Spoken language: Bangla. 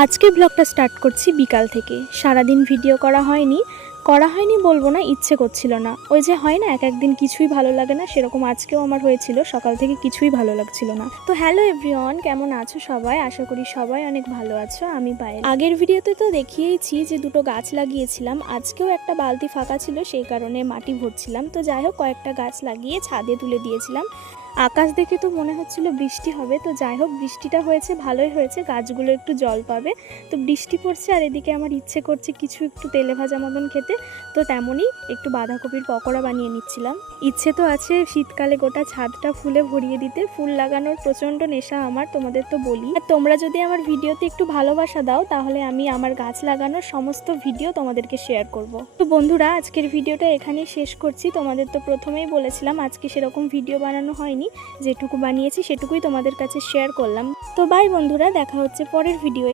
আজকে ব্লগটা স্টার্ট করছি বিকাল থেকে। সারাদিন ভিডিও করা হয়নি বলবো না, ইচ্ছে করছিল না। ওই যে হয় না, এক একদিন কিছুই ভালো লাগে না, সেরকম আজকেও আমার হয়েছিল। সকাল থেকে কিছুই ভালো লাগছিল না। তো হ্যালো এভরিওয়ান, কেমন আছো সবাই? আশা করি সবাই অনেক ভালো আছো। আমি পায়েল। আগের ভিডিওতে তো দেখিয়েইছি যে দুটো গাছ লাগিয়েছিলাম। আজকেও একটা বালতি ফাঁকা ছিল, সেই কারণে মাটি ভরছিলাম। তো যাই হোক, কয়েকটা গাছ লাগিয়ে ছাদে তুলে দিয়েছিলাম। আকাশ দেখে তো মনে হচ্ছিল বৃষ্টি হবে। তো যাই হোক, বৃষ্টিটা হয়েছে, ভালোই হয়েছে, গাছগুলো একটু জল পাবে। তো বৃষ্টি পড়ছে, আর এদিকে আমার ইচ্ছে করছে কিছু একটু তেলে ভাজা মতন খেতে। তো তেমনই একটু বাঁধাকপির পকোড়া বানিয়ে নিচ্ছিলাম। ইচ্ছে তো আছে শীতকালে গোটা ছাদটা ফুলে ভরিয়ে দিতে। ফুল লাগানোর প্রচণ্ড নেশা আমার, তোমাদের তো বলি। আর তোমরা যদি আমার ভিডিওতে একটু ভালোবাসা দাও, তাহলে আমি আমার গাছ লাগানোর সমস্ত ভিডিও তোমাদেরকে শেয়ার করব। তো বন্ধুরা, আজকের ভিডিওটা এখানেই শেষ করছি। তোমাদের তো প্রথমেই বলেছিলাম আজকে সেরকম ভিডিও বানানো হয়নি, যেটুকু বানিয়েছি সেটুকুই তোমাদের কাছে শেয়ার করলাম। তো বাই বন্ধুরা, দেখা হচ্ছে পরের ভিডিও।